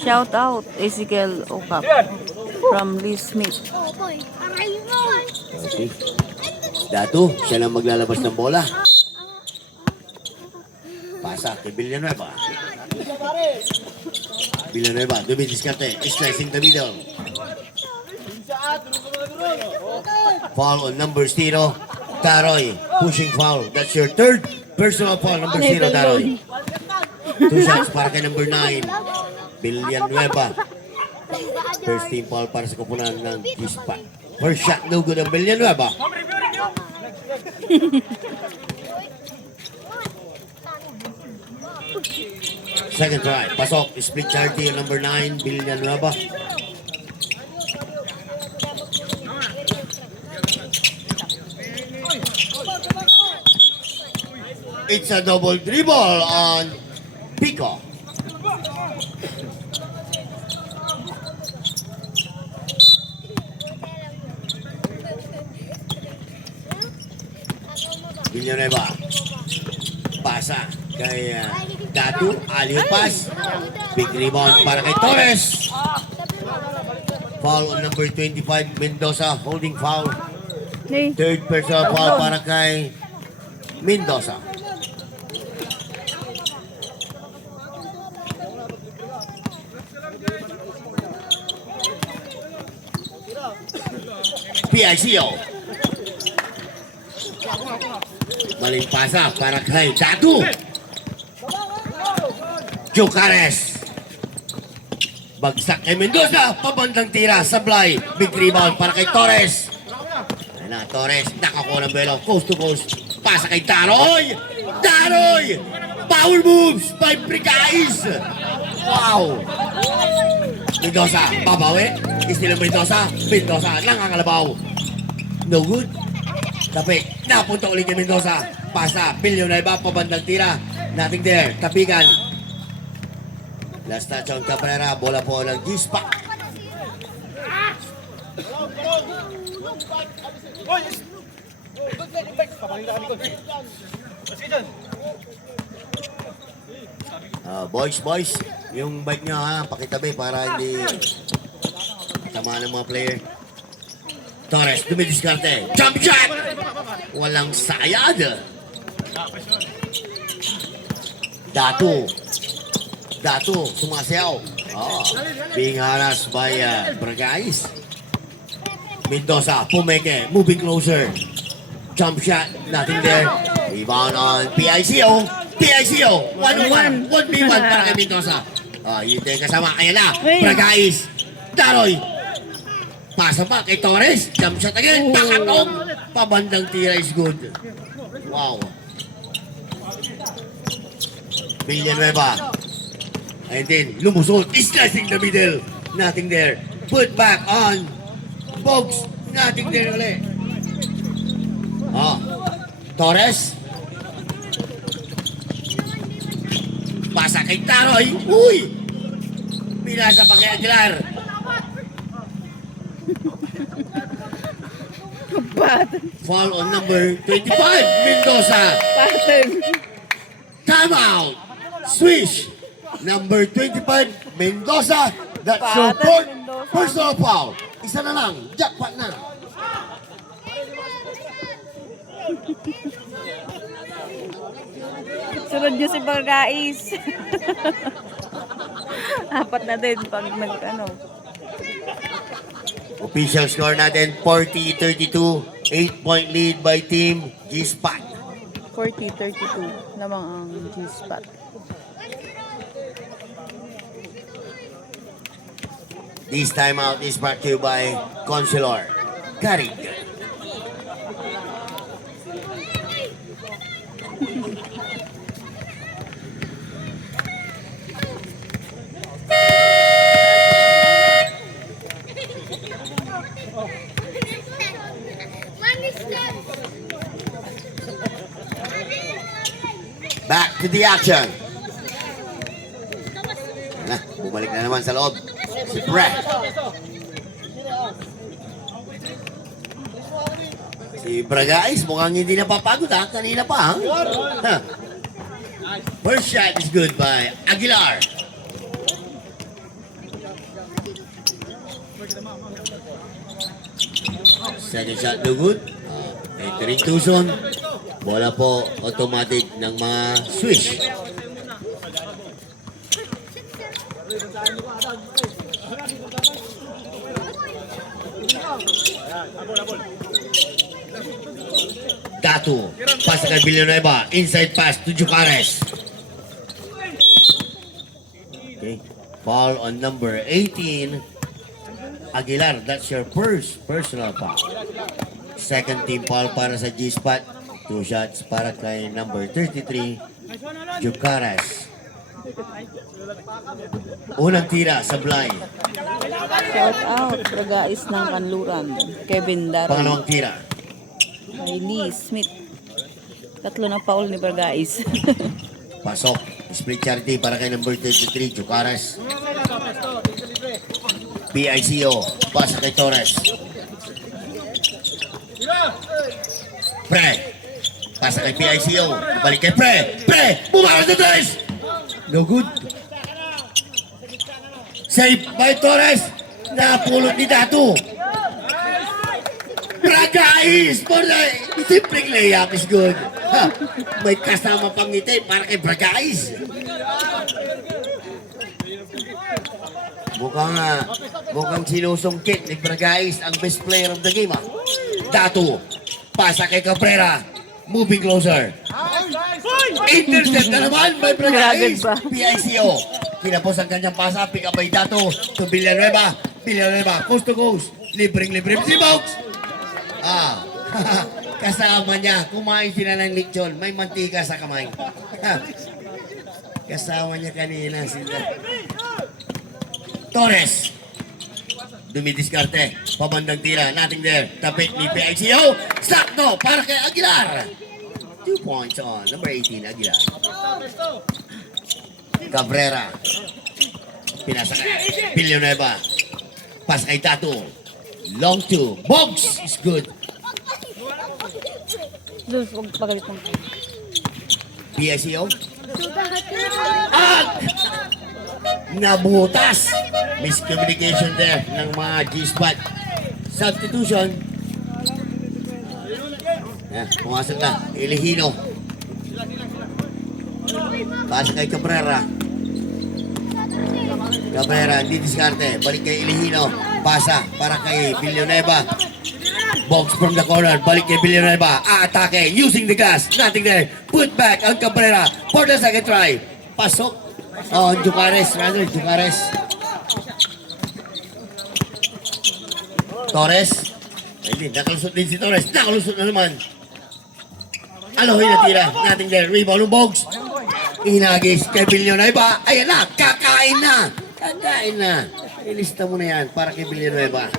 Shout out Ezekiel Okap from Lee Smith. Okay. Datu, siya lang maglalabas ng bola. Pasa kay Villanueva. Villanueva, dumidiskarte, slicing the middle. Foul on number 0, Taroy, pushing foul. That's your third personal foul, number 0, Taroy. 2 shots para kay number 9, Villanueva. First team foul para sa kupunan ng Gispa. First shot, no good ang Villanueva. Second try, pasok, split charity ang number 9, Villanueva. It's a double dribble on Pico. Villanueva. Pasa kay Datu. Aliyo pass. Big rebound para kay Torres. Foul on number 25, Mendoza. Holding foul. Third personal foul para kay Mendoza. PICO. Maling pasa para kay Datu. Jucares. Bagsak kay Mendoza. Pabandang tira. Sablay. Big rebound para kay Torres. Ayan na, Torres. Nakakuha ng belo. Coast to coast. Pasa kay Taroy. Taroy. Power moves by Bricais. Wow. Mendoza. Babawi. Istilo Mendoza. Mendoza. Nangangalabaw. No good. Tapi, napunta ulit kay Mendoza. Pasa, Villanueva, pabandang tira. Nothing there. Tapigan. Last touch on Cabrera. Bola po ng Gispa. Boys. Yung bike nyo ha, pakitabi para hindi tama ng mga player. Torres, dumidiskarte. Jump shot! Walang sayad. Datu, sumasayaw. Being harassed by Bragais. Mendoza, pumeke, moving closer. Jump shot, nothing there. Rebound on PICO. 1-1, 1v1 para kay Mendoza. Yun din kasama. Ayan na, Bragais. Taroy. Pasa pa kay Torres. Jump shot again. Pakatong. Pabandang tira is good. Wow. Villanueva. And then, lumusot. Slicing the middle. Nothing there. Put back on. Bogs. Nothing there ulit. Torres. Pasa kay Taroy. Uy! Pinasa pa kay Aguilar. Foul on number 25, Mendoza. Time out. Swish. Number 25, Mendoza. That's your fourth personal foul. Isa na lang. Jackpot na. Sunod nyo si Bargais. Apat na din pag nag-ano. Official score natin 40-32. 8-point lead by team G-Spot. 40-32 namang ang G-Spot. This timeout is brought to you by Consular Carig. Back to the action. Bumalik na naman sa loob. Si Brett. Si Bragais mukhang hindi napapagod ha. Kanina pa ha. First shot is good by Aguilar. second shot, no good. Entering two zone. Bola po automatic ng mga Swiss. Datu, pasa kay Villanueva, inside pass to Jucares. Okay, foul on number 18. Aguilar, that's your first personal foul. Second team foul para sa G-Spot. 2 shots para kay number 33, Jucares. Unang tira sa blind. Shout out, Bragais ng Kanluran. Kevin Darin. Pangalawang tira. Kay Lee Smith. Tatlo na foul ni Bragais. Pasok. Split charity para kay number 33, Jucares. PICO. Pasa kay Torres. Pre. Pasa kay PICO. Balik kay Pre. Pre. Bumakas na Torres. No good. Save by Torres. Napulot ni Datu. Bragais for the simpleng layup is good. Ha, may kasama pang ngiti para kay Bragais. Mukhang sinusungkit ni Bragais ang best player of the game. Ha. Datu. Pasa kay Cabrera. Moving closer. Intercept na naman by Bragais. PICO. Kinapos ang kanyang pasa. Pick up by Datu to Villanueva. Villanueva. Coast to coast. Libreng-libre si Box. Kasama niya. Kumain sila ng lechon. May mantika sa kamay. Kasama niya kanina sila. Torres. Dumidiskarte. Pabandang tira. Nothing there. Tapik ni PICO. Sakto para kay Aguilar. 2 points on. Number 18, Aguilar. Cabrera. Pinasa kay Villanueva. Pas kay Datu. Long 2. Box is good. Zeus, huwag pagalit ng PICO. At nabutas. Miscommunication there ng mga G-Spot. Substitution. Pumasok na. Ilihino. Pasa kay Cabrera. Cabrera, hindi diskarte. Balik kay Ilihino. Pasa para kay Villanueva. Box from the corner. Balik kay Villanueva. Aatake. Using the gas. Nothing there. Put back on Cabrera for the second try. Pasok. Jucares. Rather, Jucares. Torres. Hindi, nakalusot din si Torres. Nakalusot na naman. Aloy na tira. Nothing there. Rebound ng Bogs. Inagis kay Villanueva. Ayan na. Kakain na. Kakain na. Ilista mo na yan para kay Villanueva.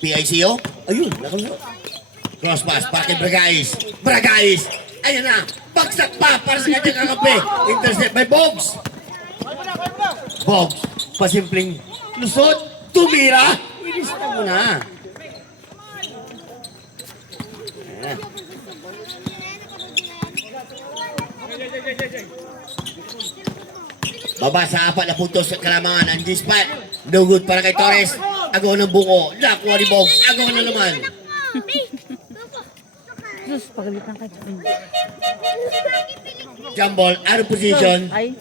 PICO. Ayun. Nakalusot. Cross pass para kay Bragais. Bragais. Ayan na. Bagsak pa para sa kanyang kakampi. Intercept by Bogs. Bogs. Pasimpleng lusot. Tumira. Ilista mo na. Baba sa 4 na puntos sa kalamangan ang G-Spot. No good para kay Torres. Agaw ng bungo. Nakuha ni Bogs. Agaw na naman. Zeus, pagalit ng kayo. Jump ball. Out of position. Ay,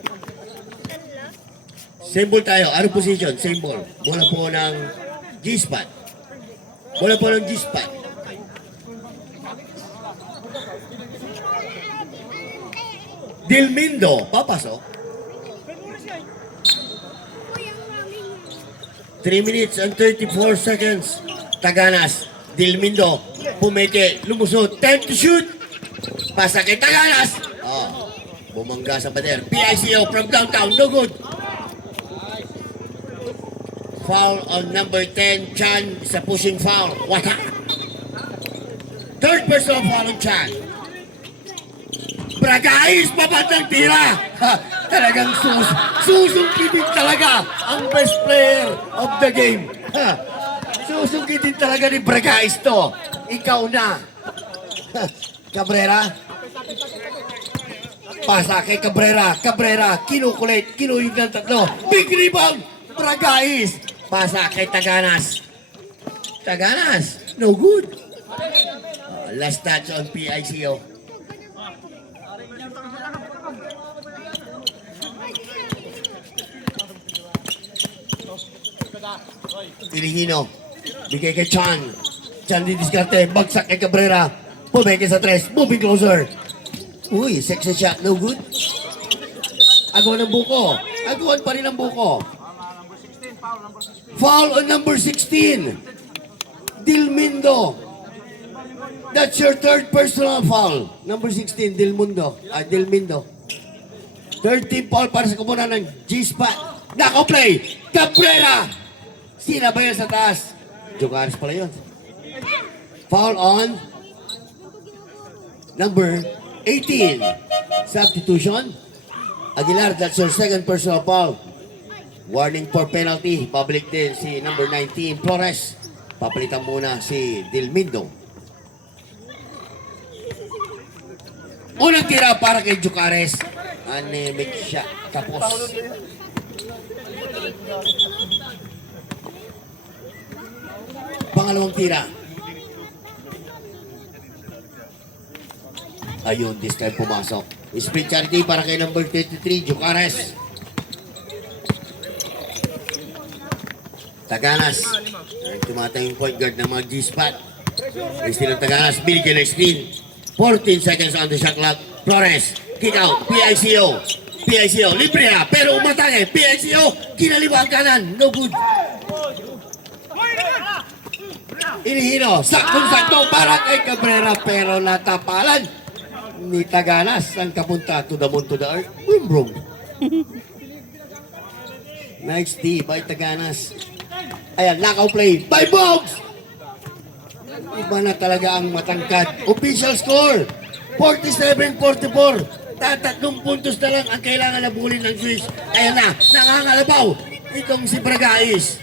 Same ball tayo. Out of position. Same ball. Bola po ng G-Spot. Bola po ng G-Spot. Dilmindo. Papasok. 3 minutes and 34 seconds. Taganas. Dilmindo. Pumeke. Lumusot. Time to shoot. Pasa kay Taganas. Bumangga sa pader. PICO from downtown. No good. Foul on number 10. Chan sa pushing foul. Wata. Third personal foul on Chan. Bragais papatang tira. Talagang susungkitin talaga ang best player of the game. Susungkitin talaga ni Bragais to. Ikaw na. Cabrera. Pasa kay Cabrera. Cabrera, kinukulit. Kinuhig ng tatlo. Big rebound. Bragais. Pasa kay Taganas. Taganas, no good. Last touch on PICO. Pilihino. Bigay kay Chan. Chan di diskarte. Bagsak kay Cabrera. Pumeke sa tres. Moving closer. Uy, sexy shot. No good. Agawan ng buko. Agawan pa rin ang buko. Foul on number 16. Dilmindo. That's your third personal foul. Number 16, Dilmundo. Dilmindo. Third team foul para sa kumunan ng G-Spot. Nako-play. Cabrera. Sina ba yun sa taas? Jogares pala yun. Foul on number 18. Substitution. Aguilar, that's your second personal foul. Warning for penalty. Public din si number 19, Flores. Papalitan muna si Dilmindo. Unang tira para kay Jogares. Anemic shot. Tapos. Pangalawang tira. Ayun, this time pumasok. Sprint charity para kay number 33, Jogares. Taganas. Tumatay yung point guard ng mga G-Spot. Still ang Taganas. Binigyan ng screen. 14 seconds on the shot clock. Flores. Kick out. PICO. PICO. Libre na. Pero umatake. PICO. Kinaliwa ang kanan. No good. Inihino. Saktong-sakto para kay Cabrera. Pero natapalan ni Taganas ang kapunta to the moon to the earth. Wimbrom. Nice D by Taganas. Ayan, knockout play by Bogs. Iba na talaga ang matangkad. Official score, 47-44. Tatatlong puntos na lang ang kailangan na bulin ng Swiss. Ayan na, nakangalabaw. Itong si Bragais.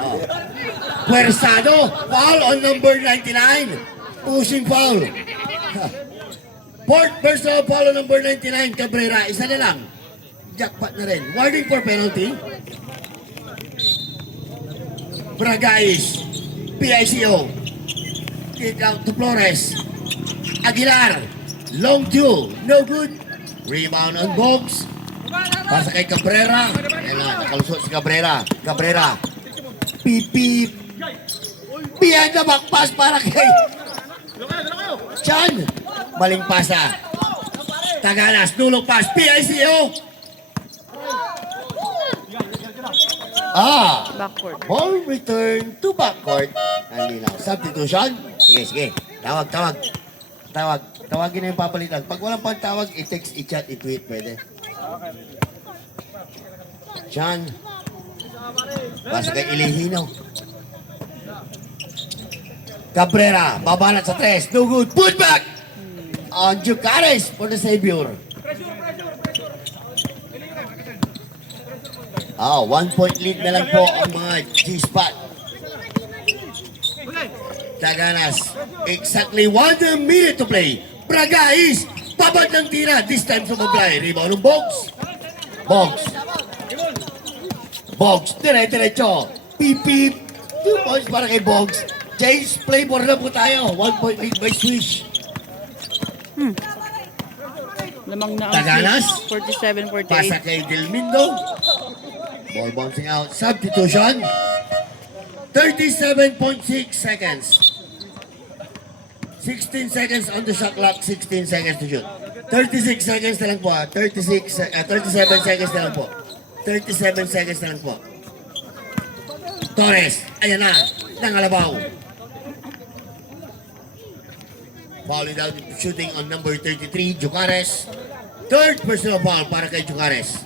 Oh. Puersado, foul on number 99. Pushing foul. Fourth personal foul on number 99, Cabrera. Isa na lang. Jackpot na rin. Warning for penalty. Bragais. PICO. Kick out to Flores. Aguilar. Long two. No good. Rebound on Bogs. Pasa kay Cabrera. Ayan na, nakalusot si Cabrera. Cabrera. Pipip. Behind the back pass para kay Chan. Maling pasa. Taganas. Dulong pass. PICO. Backward. Ball return to backcourt. Hindi na. Substitution. Sige. Tawag. Tawagin na yung papalitan. Pag walang pagtawag, i-text, i-chat, i-tweet. Pwede. Chan. Basta kay Ilihino. Cabrera. Babanat sa tres. No good. Put back. On Jogares for the savior. 1 point lead na lang po ang mga G-Spot. Taganas. Exactly 1 minute to play. Bragais. Babad ng tira. This time sa Mablay. Rebound ng Bogs. Bogs. Dire-diretso. Pip. 2 points para kay Bogs. James, play more na po tayo. 1 point lead by Swish. Lamang na ang Taganas. 47-48. Pasa kay Dilmindo. Ball bouncing out. Substitution. 37.6 seconds. 16 seconds on the shot clock. 16 seconds to shoot. 36 seconds na lang po. 37 seconds na lang po. 37 seconds na lang po. Torres. Ayan na. Nangalabaw. Foul out shooting on number 33. Jogares. Third personal foul para kay Jogares.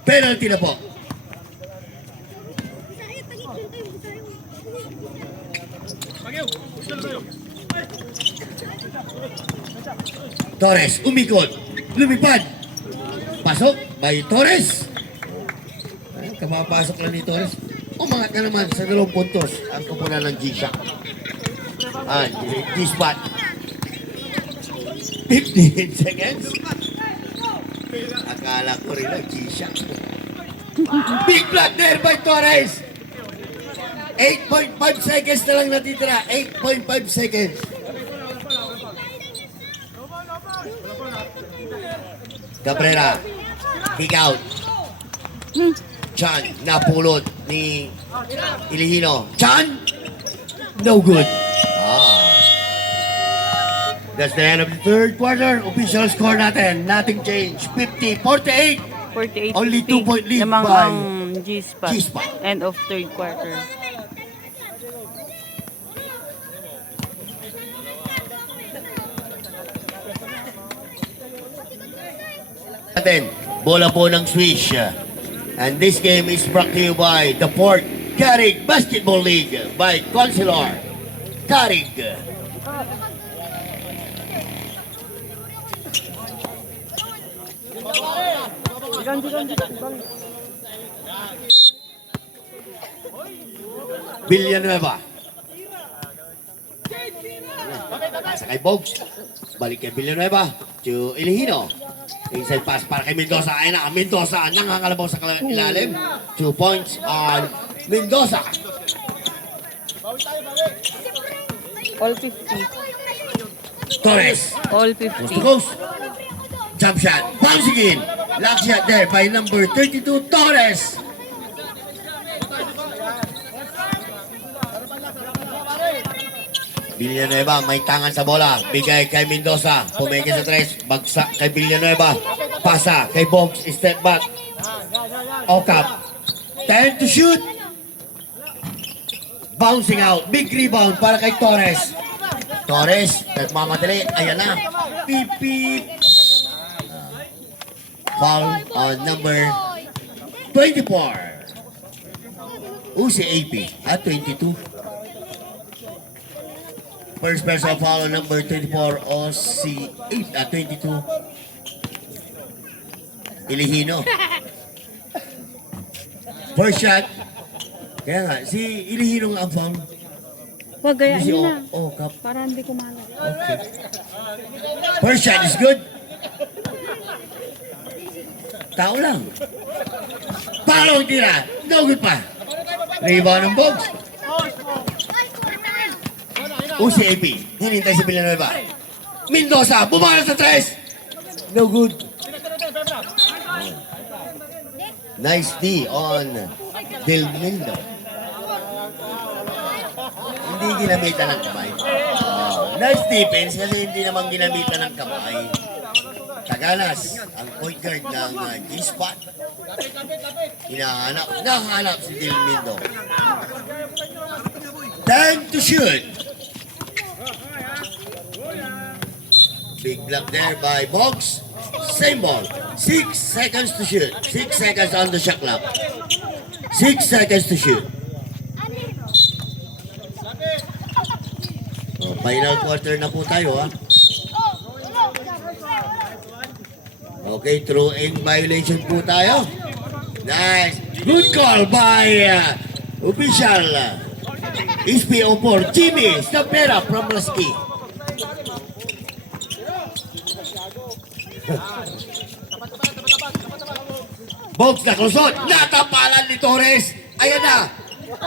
Penalty na po. Torres, umikot. Lumipad. Pasok by Torres. Ay, kamapasok lang ni Torres. Umangat na naman sa 2 puntos ang kupunan ng G-Shock. G-Spot. 15 seconds. Akala ko rin ang G-Shock. Big block there by Torres. 8.5 seconds na lang natitira. 8.5 seconds. Cabrera. Kick out. Chan. Napulot ni Ilihino. Chan. No good. That's the end of the third quarter. Official score natin. Nothing change. 50-48. 48. Only 2-point lead Lamang by ang G-Spot. G-Spot. End of third quarter. Natin, bola po ng Swish. And this game is brought to you by the Port Carrig Basketball League by Consular Carrig. Villanueva. Pasa kay Bogs. Balik kay Villanueva. To Ilihino. Inside pass para kay Mendoza. Ayun na, Mendoza nangangalabaw sa ilalim. 2 points on Mendoza. All 50. Torres. All Coast to 50. coast. Jump shot. Bouncing in. Lock shot there by number 32, Torres. Villanueva may tangan sa bola. Bigay kay Mendoza. Pumeke sa tres. Bagsak kay Villanueva. Pasa kay Bogs. Step back. Okap. 10 to shoot. Bouncing out. Big rebound para kay Torres. Torres. Nagmamadali. Ayan na. Beep beep. Foul on number 24. Uzi AP at 22. First personal foul on number 24, OC 8 at 22. Ilihino. First shot. Kaya nga, si Ilihino nga ang foul. Wag gayaan Si nyo na. Okap. Para hindi kumalat. Okay. First shot is good. Tao lang. Palong tira. No good pa. Rebound ng Bogs. UCAP. Hinintay si Villanueva. Mendoza. Bumala sa tres. No good. Nice D on Del Mundo. Hindi ginamitan ng kamay. Nice defense kasi hindi naman ginamitan ng kamay. Tagalas, ang point guard ng G-Spot. Nahanap si Del Mundo. Time to shoot. Big block there by Bogs. Same ball. 6 seconds to shoot. 6 seconds on the shot clock. 6 seconds to shoot. So, final quarter na po tayo ha. Okay, throw in violation po tayo. Nice. Good call by official SPO4 Jimmy Stapera from Lasky. Box na kusot. Natapalan ni Torres. Ayan na.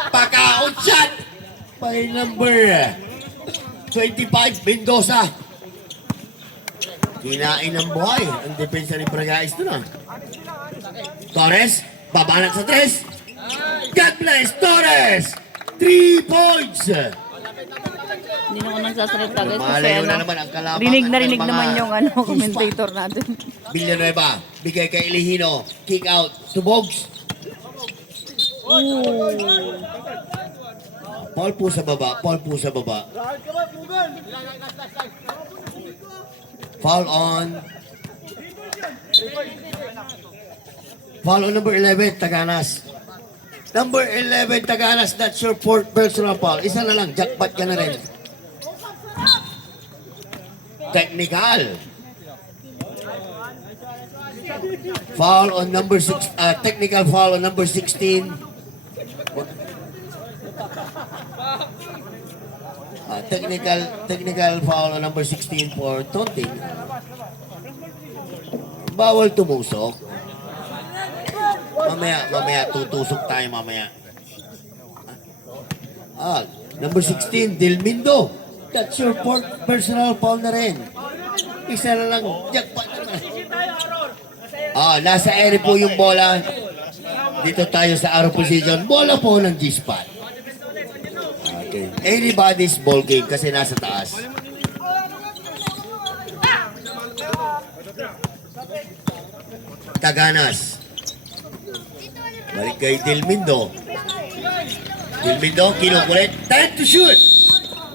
Paka-out shot by number 25 Mendoza. Kinain ng buhay ang depensa ni Bragais doon ah. Torres, babanat sa tres. God bless, Torres! 3 points! Hindi na ako nagsasalita guys kasi Lumalayo na ano, naman ang kalaban. rinig na ng rinig mga naman yung ano, G-Spot. commentator natin. Villanueva, bigay kay Ilihino. Kick out to Bogs. Paul po sa baba, Paul po sa baba. Foul on. Foul on number 11, Taganas. Number 11, Taganas, that's your fourth personal foul. Isa na lang, jackpot ka na rin. Technical. Foul on number 6, technical foul on number 16. Technical foul on number 16 for taunting. Bawal tumusok. Mamaya, tutusok tayo mamaya. Number 16, Delmindo. That's your fourth personal foul na rin. Isa na lang, jackpot naman. Nasa ere po yung bola. Dito tayo sa arrow position. Bola po ng G-spot. Okay. Anybody's ball game kasi nasa taas. Taganas. Balik kay Delmindo. Delmindo, kinukulit. Time to shoot!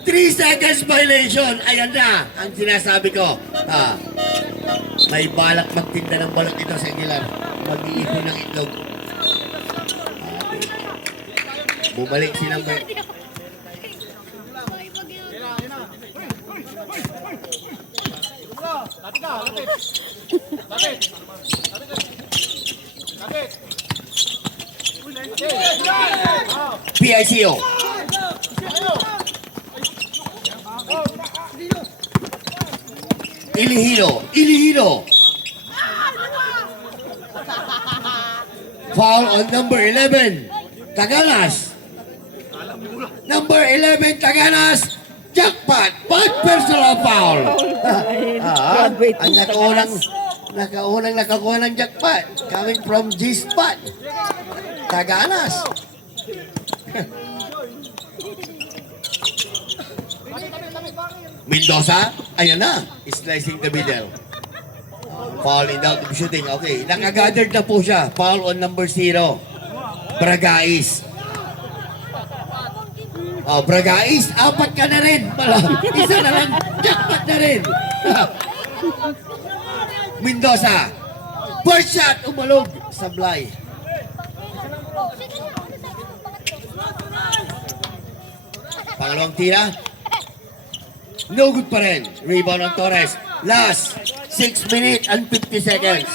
3 seconds violation. Ayan na ang sinasabi ko. May balak magtinda ng balot ito sa Aguilar. Mag-iipon ng itlog. Bumalik si number. PICO. Ilihilo. Foul on number 11. Taganas. Number 11, Taganas. Jackpot. 5 personal foul. Ang nakaunang nakakuha ng jackpot. Coming from G-spot. Taganas. Mendoza, ayan na, slicing the middle. Foul in doubt of shooting. Okay, nakagathered na po siya. Foul on number 0. Bragais. Bragais, 4 ka na rin. Isa na lang, jackpot na rin. Mendoza, first shot, umalog. Sablay. Pangalawang tira. No good pa rin. Rebound ng Torres. Last 6 minutes and 50 seconds.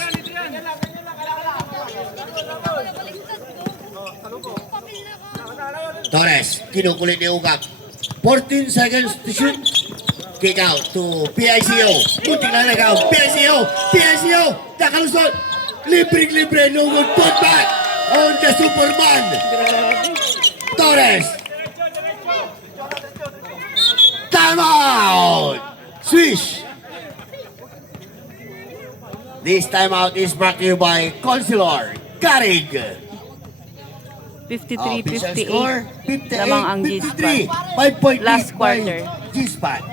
Torres, kinukulit ni Ugap. 14 seconds to shoot. Kick out to PICO. Muntik na nagaw. PICO. Nakalusot. Libre. No good. Put back on the Superman. Torres. Time out! Swish! This timeout is brought to you by Consular Carig. 53-58. Score, 58, Lamang ang 53. G-spot. 5 point Last lead by quarter. G-spot.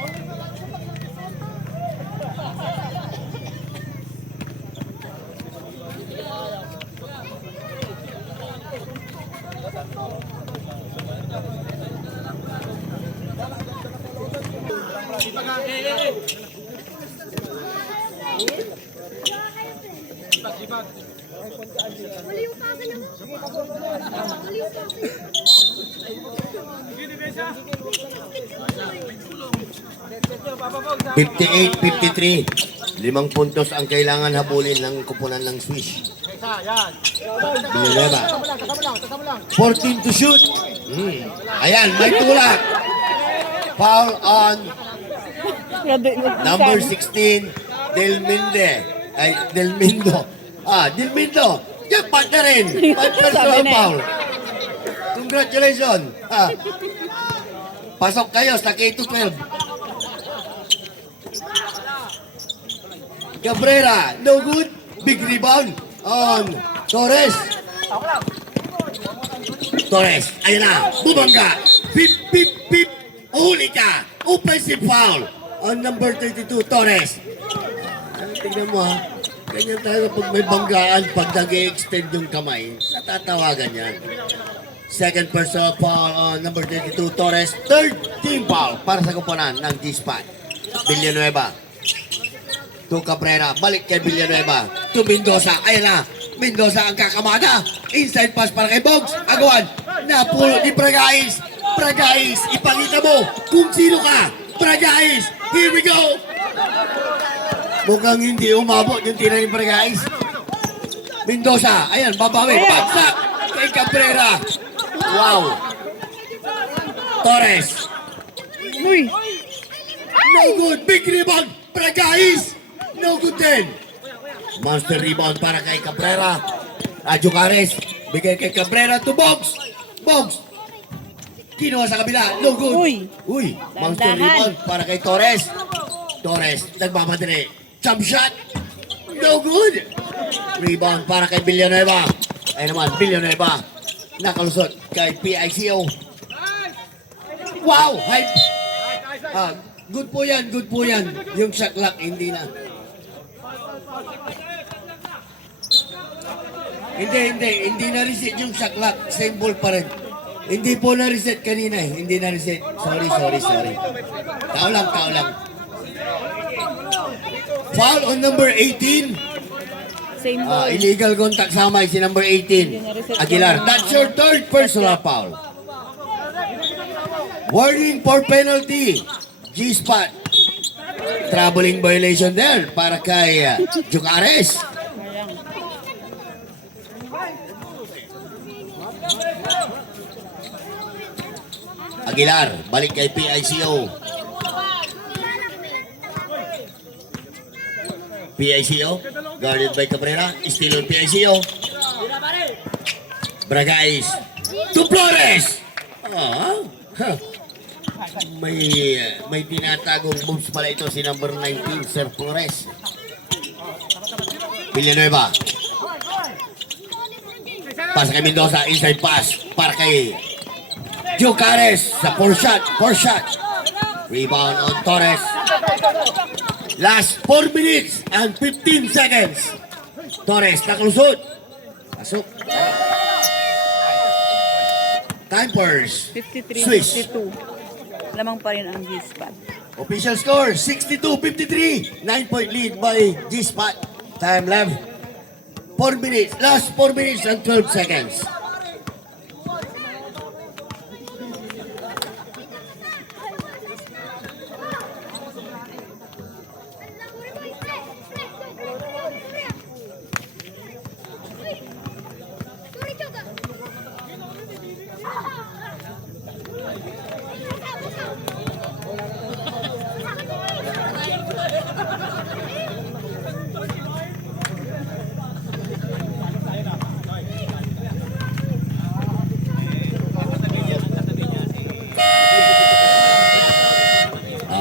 Mali yung pasa niya. Mali yung pasa niya. 58-53. 5 puntos ang kailangan habulin ng kupunan ng Swish. Villanueva. 14 to shoot. Ayan, may tulak. Foul on number 16, Delmindo. Delmindo. Jackpot na rin. 5 personal foul. Congratulations. Pasok kayo sa K-12. Cabrera, no good. Big rebound on Torres. Ayun na. Bumangga. Pip. Huli ka. Offensive foul on number 32, Torres. Tingnan mo ha. Ganyan talaga pag may banggaan, pag nag-extend yung kamay, natatawagan yan. Second personal foul on number 32, Torres. Third team foul para sa kupunan ng G-spot. Villanueva. To Cabrera. Balik kay Villanueva. To Mendoza. Ayan na. Mendoza ang kakamada. Inside pass para kay Bogs. Agawan. Napulo ni Bragais. Bragais. Ipakita mo kung sino ka. Bragais. Here we go. Mukhang hindi umabot yung tira ni Bragais. Mendoza. Ayan. Babawi. Bagsak kay Cabrera. Wow. Torres. Uy! No good. Big rebound. Bragais. No good din. Monster rebound para kay Cabrera. Jucares. Bigay kay Cabrera to Bogs. Bogs. Kinuha sa kabila. No good. Uy. Monster Dandahan. rebound para kay Torres. Torres. Nagmamadali. Jump shot. No good. Rebound para kay Villanueva. Ay naman, Villanueva. Nakalusot kay PICO. Wow! Hype! Good po yan, good po yan. Yung shot clock, hindi na. Hindi na-reset yung shot clock. Same ball pa rin. Hindi po na-reset kanina eh. Hindi na-reset. Sorry. Tao lang. Foul on number 18. Same ball. Illegal contact sama si number 18. Aguilar. That's your third personal foul. Warning for penalty. G-spot. Traveling violation there para kay Jucares. Sayang. Aguilar. Balik kay PICO. PICO. Guarded by Cabrera. Still on PICO. Bragais. To Flores. May tinatagong moves pala ito si number 19, Sir Flores. Villanueva. Pass kay Mendoza, inside pass para kay Jucares sa four shot. Rebound on Torres. Last 4 minutes and 15 seconds. Torres nakalusot. Pasok. Time first. 53-52. Lamang pa rin ang G-spot. Official score, 62-53. 9-point lead by G-Spot. Time left, 4 minutes. Last 4 minutes and 12 seconds.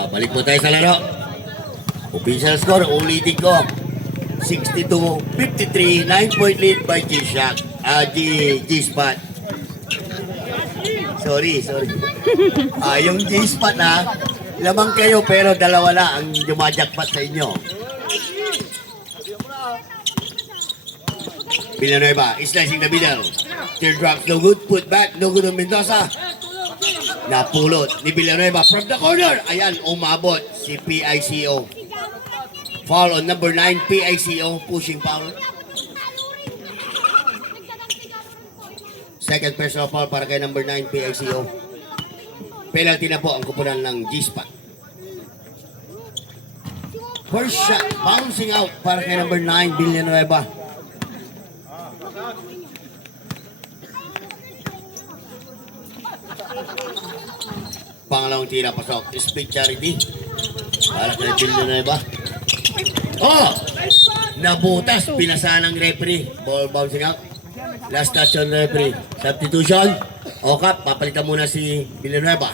Balik po tayo sa laro. Official score, ulitin ko. 62-53, 9-point lead by G-Shock. G-Spot. Sorry. Yung G-Spot lamang kayo pero dalawa na ang jumajakpat sa inyo. Villanueva, slicing the middle. Teardrops, no good. Put back, no good on Mendoza. Napulot ni Villanueva from the corner. Ayan, umabot si PICO. Foul on number 9, PICO. Pushing foul. Second personal foul para kay number 9, PICO. Penalty na po ang kupunan ng G-Spot. First shot, bouncing out para kay number 9, Villanueva. Pangalawang tira pasok. Speed Charity. Para kay Villanueva. Nabutas. Pinasa ng referee. Ball bouncing out. Last touch on referee. Substitution. Kap. Papalitan muna si Villanueva.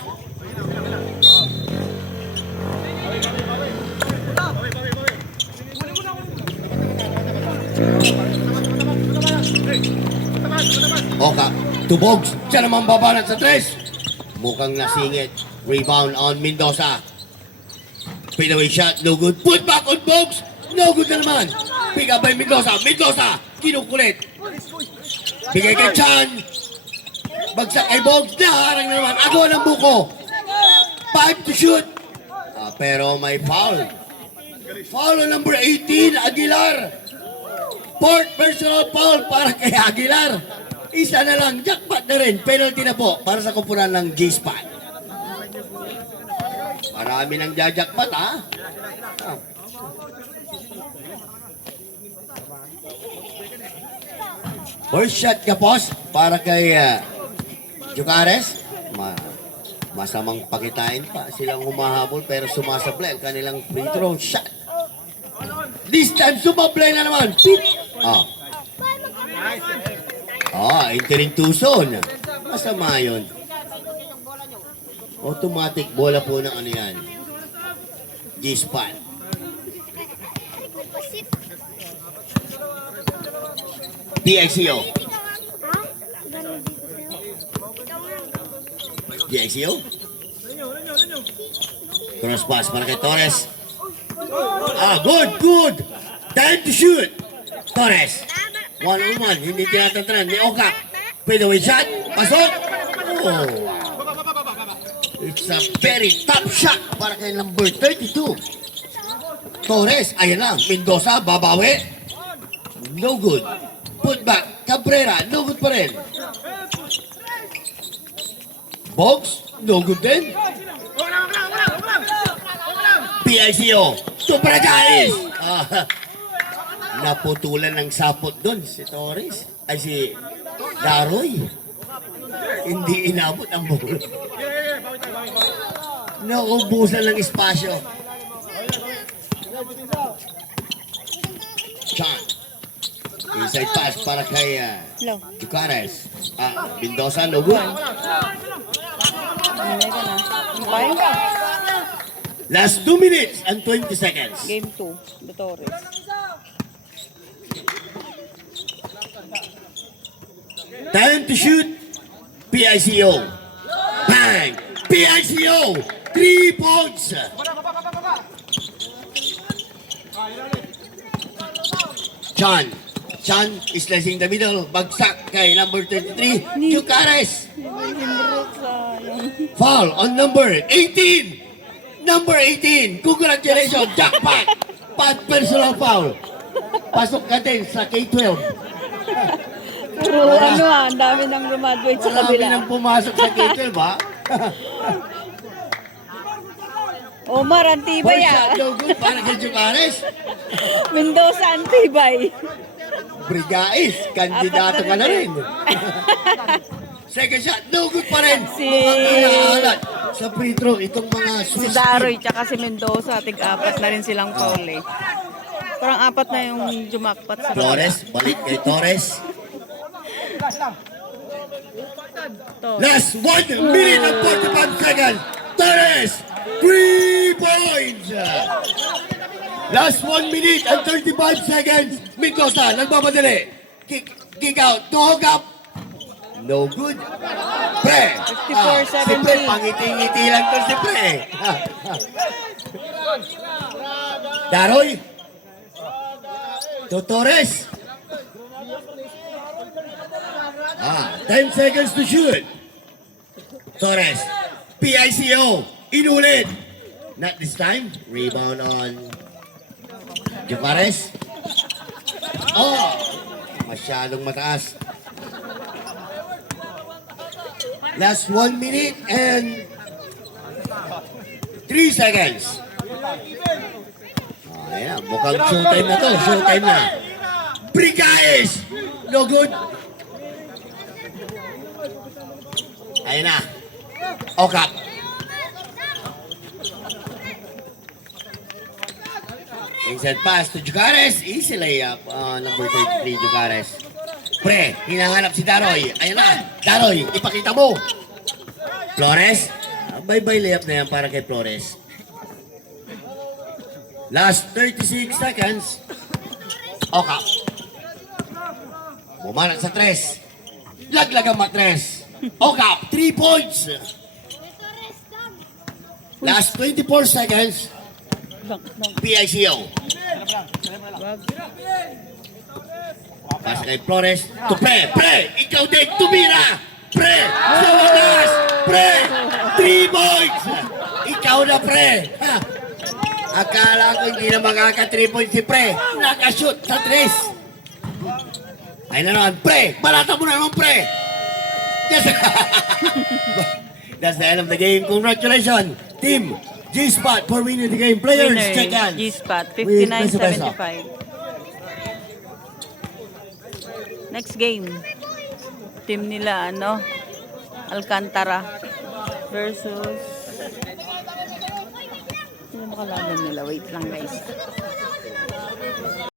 Kap. Tubogs. Siya naman babanat sa tres. Mukhang nasingit. Rebound on Mendoza. Pinaway shot. No good. Put back on Bogs. No good na naman. Pick up by Mendoza. Kinukulit. Bigay kay Chan. Bagsak kay Bogs. Naharang na naman. Agaw ng buko. 5 to shoot. Pero may foul. Foul on number 18. Aguilar. Fourth personal foul para kay Aguilar. Isa na lang, jackpot na rin. Penalty na po para sa kupunan ng G-Spot. Marami nang jackpot, First shot ka, boss, para kay Jucares. Masamang pakitain pa. Silang humahabol pero sumasablay ang kanilang free throw shot. This time, sumablay na naman. Entering two zone. Masama yun. Automatic bola po ng ano yan. G-spot. DXCO. DXCO. Cross pass para kay Torres. Good. Time to shoot. Torres. One-on-one. Hindi tinatantanan. May Oka. Pwede with shot. Pasok. Oh. It's a very top shot para kay number 32. Torres. Ayan na. Mendoza. Babawi. No good. Put back. Cabrera. No good pa rin. Box. No good din. PICO. Super guys. Naputulan ng sapot doon si Torres. Ay si Daroy. Hindi inabot ang bola. Naubusan ng espasyo. Chan. Inside pass para kay Jucares. Mendoza, no good. Ano ka na? Five? Last 2 minutes and 20 seconds. Game 2. The Torres. Time to shoot. PICO. Bang! PICO! 3 points. Chan is slicing the middle. Bagsak kay number 33. Jucares. Foul on number 18. Number 18. Congratulations. Jackpot. Personal foul. Pasok ka din sa K-12. Puro ang dami nang graduate sa Marami kabila. nang pumasok sa K-12, ha? Omar, antibay First shot, no good para kay Jucares. Mendoza, antibay. Brigais, kandidato ka na rin. Second shot, no good pa rin. Si- Mukhang nakakalat sa free throw itong mga Si Swiss Daroy tsaka si Mendoza, tig-apat na rin silang foul eh. Parang apat na yung jumakpat sa Flores, balik kay Torres. to. Last 1 minute and 45 seconds. Torres, 3 points. Last 1 minute and 35 seconds. Mendoza, nagmamadali. Kick out, dog up. No good. Pre. Si Pre, 54-17. pangiti-ngiti lang to si Pre. Daroy. To Torres. 10 seconds to shoot. Torres. PICO. Inulit. Not this time. Rebound on Jucares. Masyadong mataas. Last 1 minute and 3 seconds. Ayan, mukhang showtime na to. Showtime na. Brigais! No good. Ayan na. Okap. Inside pass to Jucares. Easy layup. Number 33, Jucares. Pre, hinahanap si Daroy. Ayan na. Daroy, ipakita mo. Flores. Bye-bye layup na yan para kay Flores. Last 36 seconds. Okap. Bumanat sa 3. Laglag ang matres. Okap, 3 points. Last 24 seconds. PICO. Pass kay Flores. To Pre. Pre, ikaw din. Tumira. Pre, sa wakas. Pre, 3 points. Ikaw na, Pre. Ha? Akala ko hindi na makaka 3 points si Pre. Nakashoot sa 3. Ayun na naman. Pre, balata mo na naman, Pre. Yes. That's the end of the game. Congratulations, team G-Spot for winning the game. Players, check hands. G-Spot, With Beso-Beso. 59-75. Next game. Team nila, Alcantara versus... Sino ba kalaban nila? Wait lang, guys.